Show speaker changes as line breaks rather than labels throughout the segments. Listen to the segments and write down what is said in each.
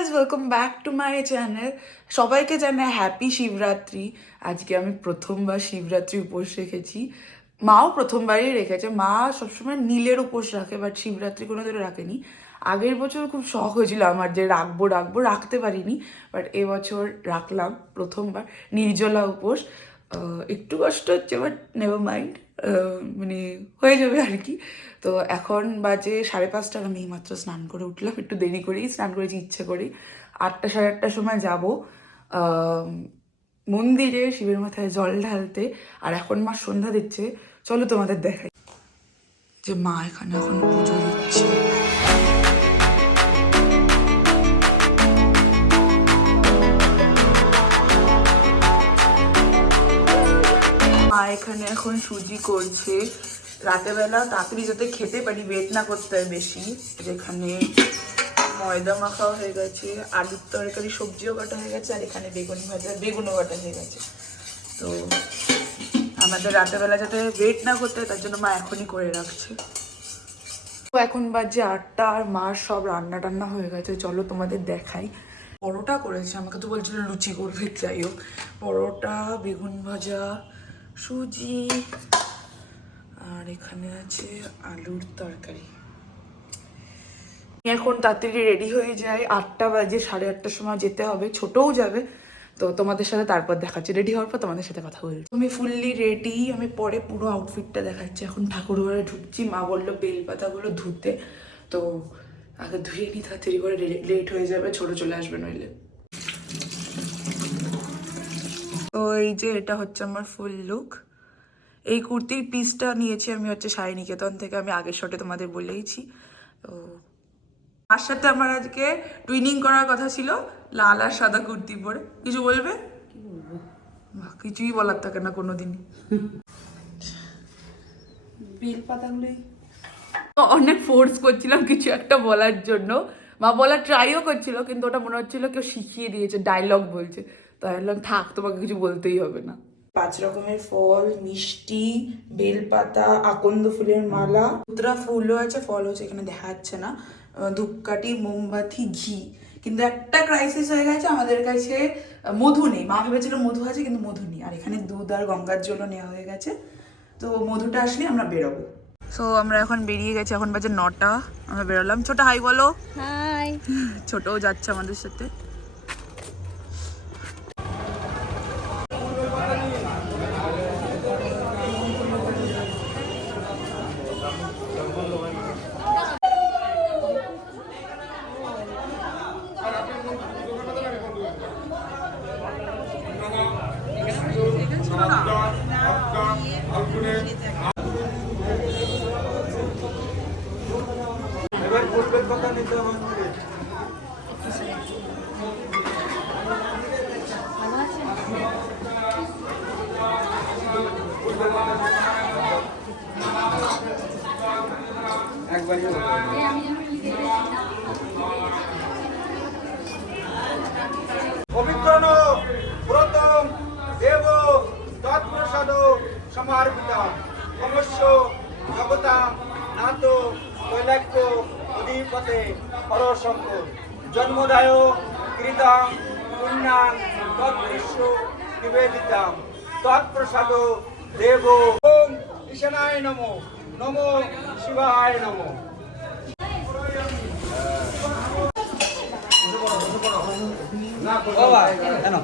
Guys welcome back to my channel সবাইকে জানে happy Shivratri. আজকে আমি প্রথমবার শিবরাত্রি উপোস রেখেছি। মাও প্রথমবারই রেখেছে। মা সবসময় নীলের উপোস রাখে বাট শিবরাত্রি কোনো দিনও রাখেনি। আগের বছর খুব শখ হয়েছিল আমার যে রাখব রাখব, রাখতে পারিনি বাট এবছর রাখলাম প্রথমবার নির্জলা উপোস। একটু কষ্ট হচ্ছে বাট নেভার মাইন্ড মানে হয়ে যাবে আর কি। তো এখন বাজে সাড়ে পাঁচটার আমি মাত্র স্নান করে উঠলাম, একটু দেরি করেই স্নান করেছি, ইচ্ছে করেই আটটা, সাড়ে আটটার সময় যাব। মন্দিরে, শিবের মাথায় জল ঢালতে। আর এখন মা সন্ধ্যা দিচ্ছে, চলো তোমাদের দেখাই। যে মা এখানে এখন পুজো দিচ্ছে। এখানে এখন সুজি করছে। রাতেবেলা তাড়াতাড়ি যাতে খেতে পারি ওয়েট না করতে হয় বেশি। যেখানে ময়দা মাখাও হয়ে গেছে, আলুর তরকারি, সবজিও কাটা হয়ে গেছে, আর এখানে বেগুন ভাজা, বেগুনও কাটা হয়ে গেছে। তো আমাদের রাতেবেলা যাতে ওয়েট না করতে হয়, তার জন্য মা এখনই করে রাখছে। তো এখন বাজে আটটা, আর মার সব রান্না টান্না হয়ে গেছে। চলো তোমাদের দেখাই। পরোটা করেছে, আমাকে তো বলছিল লুচি করবে, যাই হোক। পরোটা, বেগুন ভাজা সুজি, আর এখানে আছে আলুর তরকারি। এখন তাড়াতাড়ি রেডি হয়ে যায়। আটটা বাজে, সাড়ে আটটার সময় যেতে হবে। ছোটও যাবে। তো তোমাদের সাথে তারপর দেখাচ্ছি। রেডি হওয়ার পর তোমাদের সাথে কথা বলছি। আমি ফুললি রেডি আমি পরে পুরো আউটফিটটা দেখাচ্ছি। এখন ঠাকুর ঘরে ঢুকছি। মা বলল, বেলপাতাগুলো ধুতে। তো আগে ধুয়ে নি, তাড়াতাড়ি করে লেট হয়ে যাবে। ছোট চলে আসবে নইলে তো এই যে এটা হচ্ছে আমার ফুল লুক এই কুর্তির পিসটা নিয়েছি আমি হচ্ছে সাই নিকেতন থেকে আমি আগের শটে তোমাদের বলেইছি। তো তার সাথে আমার আজকে টুইনিং করার কথা ছিল লাল আর সাদা কুর্তি পরে। কিছু বলবে? কিছুই বলার থাকে না কোনোদিনই। বেল পাতাগুলোই। অনেক ফোর্স করছিলাম কিছু একটা বলার জন্য। মা বলার ট্রাইও করছিল কিন্তু ওটা মনে হচ্ছিল কেউ শিখিয়ে দিয়েছে ডায়লগ বলছে। তাই বললাম থাক তোমাকে কিছু বলতেই হবে না। পাঁচ রকমের ফল মিষ্টি বেলপাতা আকন্দ ফুলের মালা মুদ্রা ফুলও আছে ফল হচ্ছে এখানে দেখা যাচ্ছে না। ধূপকাঠি মোমবাতি ঘি। কিন্তু একটা ক্রাইসিস হয়ে গেছে আমাদের কাছে মধু নেই। মা ভেবেছিল মধু আছে কিন্তু মধু নেই। আর এখানে দুধ আর গঙ্গার জলও নেওয়া হয়ে গেছে। তো মধুটা আসলে আমরা বেরোবো। সো আমরা এখন বেরিয়ে গেছি এখন বাজে নটা। আমরা বেরোলাম। ছোট হাই বলো।
হাই।
ছোটও যাচ্ছে আমাদের সাথে
এবার ফুলবের কথা নিতে হবে একবারই পবিত্র প্রথম দেব তৎপ্রসাদ সমার্পিত, অবশ্য জগতা নাথ কৈলাক্য অধিপতে হরশঙ্কর জন্মদায় কৃতাং পুণ্যাং তৎদৃশ্য নিবেদিতাম। তৎপ্রসাদ দেব, ওম ঈশানায় নমো। নমো শিবায় নমো। বাবা কেন?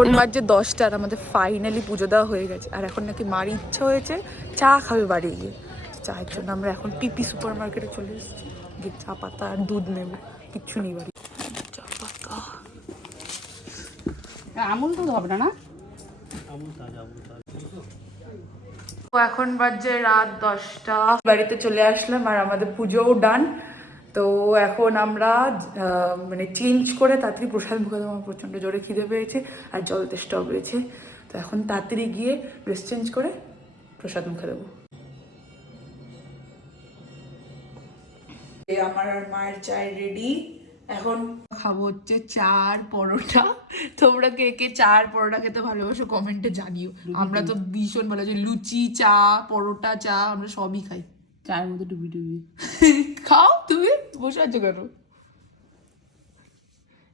এখন বাজে দশটা আর আমাদের ফাইনালি পুজো দেওয়া হয়ে গেছে। আর এখন নাকি মার ইচ্ছা হয়েছে চা খাবে বাড়ি গিয়ে। চায়ের জন্য আমরা এখন পিপি সুপার মার্কেটে চলে এসেছি। গিয়ে চা পাতা আর দুধ নেব। কিচ্ছু নেই বাড়ি। চা পাতা।
আমুল দুধ হবে না না?
তো এখন বাজে রাত দশটা। বাড়িতে চলে আসলাম আর আমাদের পুজোও ডান তো এখন আমরা মানে চেঞ্জ করে তাড়াতাড়ি প্রসাদ মুখে আমার প্রচণ্ড জোরে খিদে পেয়েছে আর জল তেষ্টাও পেয়েছে। তো এখন তাড়াতাড়ি গিয়ে ড্রেস চেঞ্জ করে প্রসাদ মুখে দেবো। এই আমার আর মায়ের চায় রেডি এখন খাব হচ্ছে চার পরোটা। তোমরা কে কে চার পরোটা খেতে ভালোবাসো কমেন্টে জানিও। আমরা তো ভীষণ ভালো লুচি চা পরোটা চা আমরা সবই খাই।
চায়ের মধ্যে ডুবি ডুবি
খাও তুমি বসে আছো কেন?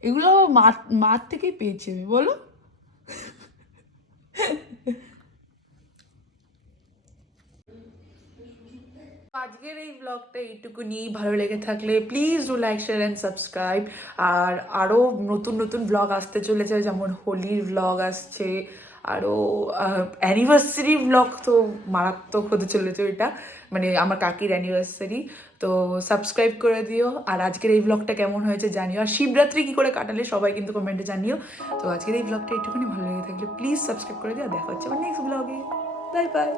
এগুলো মার মার থেকেই পেয়েছি আমি, বলো। আজকের এই ব্লগটা এইটুকু এইটুকুনি ভালো লেগে থাকলে please do like share and subscribe আর আরও নতুন নতুন ব্লগ আসতে চলেছে, যেমন হোলির ব্লগ আসছে আরও অ্যানিভার্সারি ব্লগ তো মারাত্মক হতে চলেছে এটা মানে আমার কাকির অ্যানিভার্সারি তো সাবস্ক্রাইব করে দিও। আর আজকের এই ব্লগটা কেমন হয়েছে জানিও। আর শিবরাত্রি কী করে কাটালে সবাই কিন্তু কমেন্টে জানিও। তো আজকের এই ব্লগটা একটুখানি ভালো লেগে থাকলে প্লিজ সাবস্ক্রাইব করে দিও। দেখা হচ্ছে আমার নেক্সট ব্লগে বাই বাই